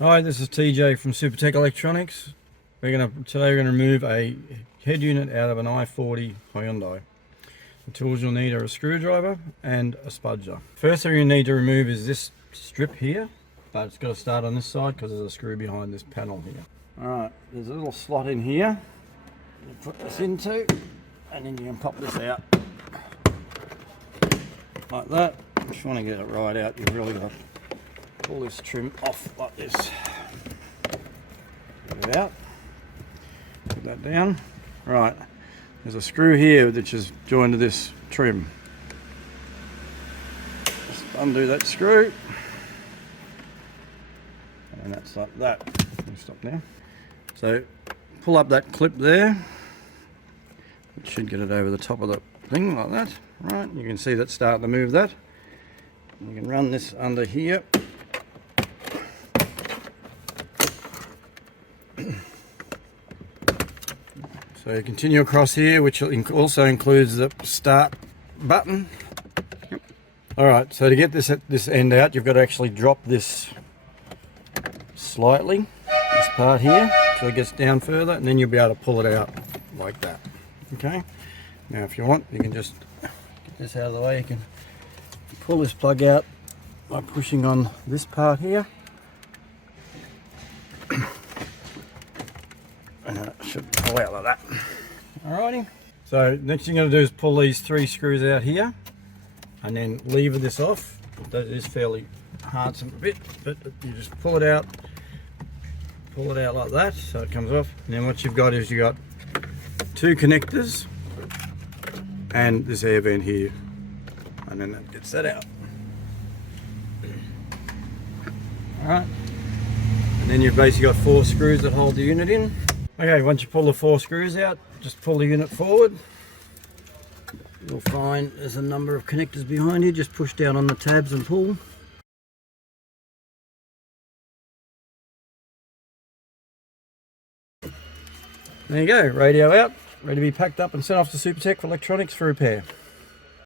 Hi, this is TJ from Supertech Electronics. Today we're gonna remove a head unit out of an i40 Hyundai. The tools you'll need are a screwdriver and a spudger. First thing you need to remove is this strip here, but it's got to start on this side because there's a screw behind this panel here. Alright, there's a little slot in here you put this into, and then you can pop this out like that. If you want to get it right out, you've really got to pull this trim off like this. Get it out, put that down. Right, there's a screw here which is joined to this trim. Just undo that screw, and that's like that. Let me stop now. So pull up that clip there. It should get it over the top of the thing like that. Right, you can see that starting to move that. You can run this under here. So you continue across here, which also includes the start button. Yep. Alright, so to get this end out, you've got to actually drop this slightly, this part here, so it gets down further, and then you'll be able to pull it out like that. Okay, now if you want, you can just get this out of the way. You can pull this plug out by pushing on this part here, and it should pull out like that. Alrighty, so next thing you're going to do is pull these three screws out here and then lever this off. That is fairly hard a bit, but you just pull it out like that so it comes off. And then what you've got is you got two connectors and this air vent here, and then that gets that out. Alright, and then you've basically got four screws that hold the unit in. Okay, once you pull the four screws out, just pull the unit forward. You'll find there's a number of connectors behind you. Just push down on the tabs and pull. There you go, radio out, ready to be packed up and sent off to Supertech Electronics for repair.